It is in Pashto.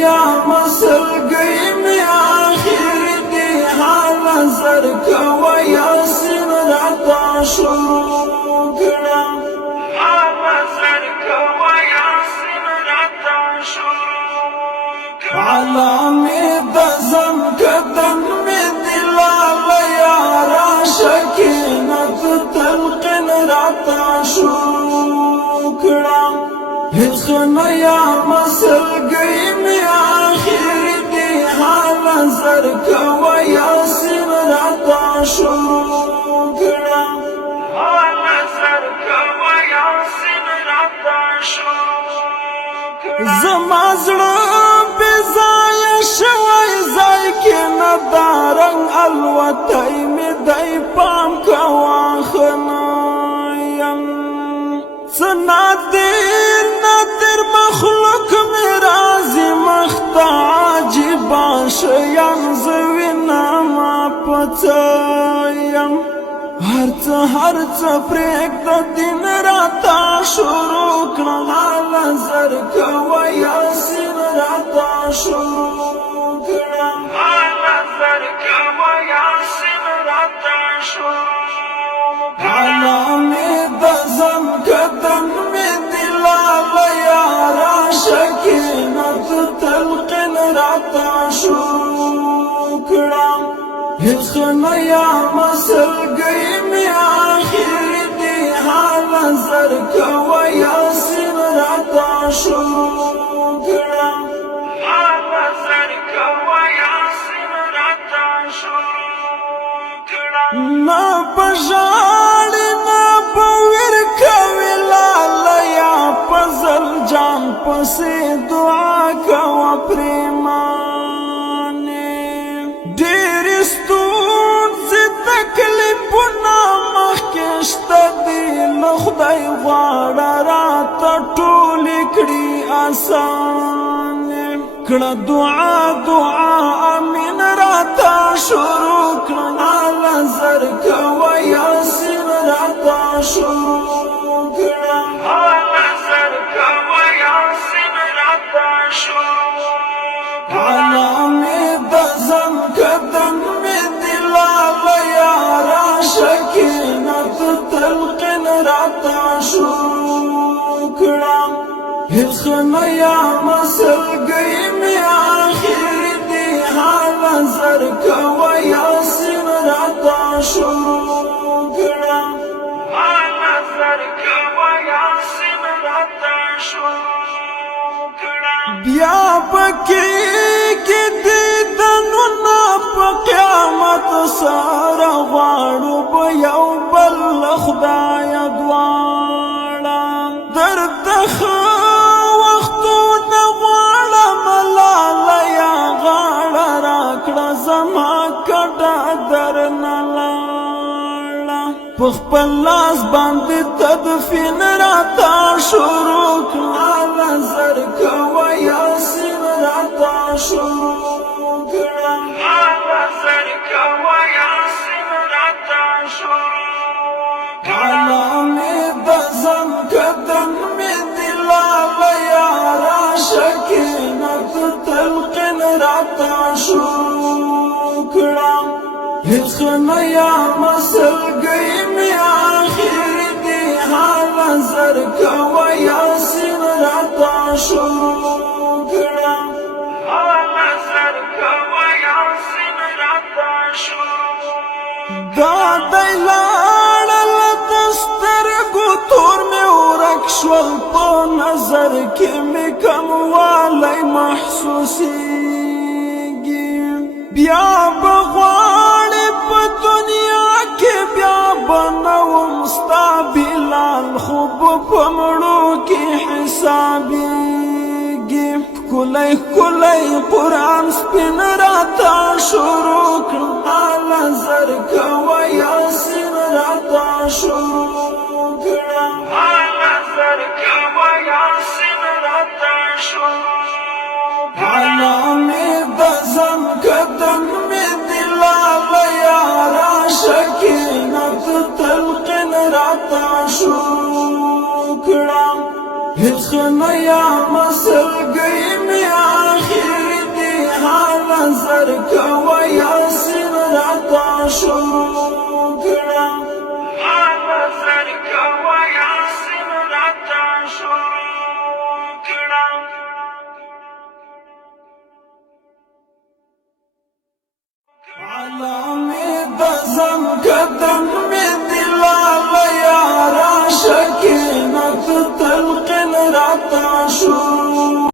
یا مسلګی می آخر دی حال نظر کوا یاسین راتا شروع کړه حال نظر کوا یاسین راتا شروع کړه علامه د زم قدم می دلال یارا شکینت تلقن راتا شروع کړه هیڅ یا مسلګی می آخر دی حال نظر کوا یاسین راتا شروع کړه حال نظر کوا یاسین راتا شروع کړه زما زړه بې ځایه شوی ځای کې نه دا رنګ الوتی مې دی پام کوه ښه نه یم څه نادر مخلوق می رازی مخت عجیبا شیان زوینم پڅیم هرڅه پریک د دین راتا شروع کړه نظر کوا یاسین راتا شروع کړه نظر کوا یاسین راتا شروع علامه د زم قدم می دلال یارا شکینت تلقن راتا شروع کړه هیڅ یا مسلګی می آخر دی حال نظر کوا یاسین راتا شروع کړه حال نظر کوا یاسین راتا شروع کړه نه پژاړې نه پویر کوي لاله یا پزل جان پسې دعا کوا پریمانې ډېر ستونزې تکلیفونه مخکې شته دي له خدای غواړه راته ټولې کړي اسانې کړه دعا امین راته شروع کړه نظر کوا یاسین راته شروع کړه نظر کوا یاسین راته شروع علامه د زم قدم می دلال یارا شکینت تلقن راته شروع کړه هیڅ یا مسلګی می آخر دی حال نظر کوا یاسین راتا شروع کړه حال نظر کوا یاسین راتا شروع کړه بیا پکې کې دیدنو نه په قیامت سره غواړو به یو بل خدای دواړه درد زما کډا درنه لاړه په خپل لاس باندې تدفین راته شروع کړه نظر کوا یاسین راته شروع کړه نظر کوا یاسین راته شروع کړه علامه د زم قدم می دلال یارا شکینت تلقن راته شروع کړه هیڅ یا مسلګی می آخر دی حال نظر کوا یاسین راتا شروع کړه نظر کوا یاسین راتا شروع دا دلاړل دسترګو تور می ورک شول په نظر کې می کموالی محسوسیږي بیا بغواړې په دنیا کې بیا بنوم ستا بلال خوب په مړو کې حسابېږي ښکلی قرآن سپین راته شروع کړه نظر کوا یاسین راته شروع کړه نظر کوا یاسین راته شروع علامه د زم قدم می دلال یارا شکینت تلقن راته شروع کړه هیڅ یا مسلګی می آخر دی حال زر کوا یاسین راتا شروع کړه حال زر کوا یاسین راتا شروع کړه علامه دزم قدم می دلال یارا شکینت تلقن راتا شروع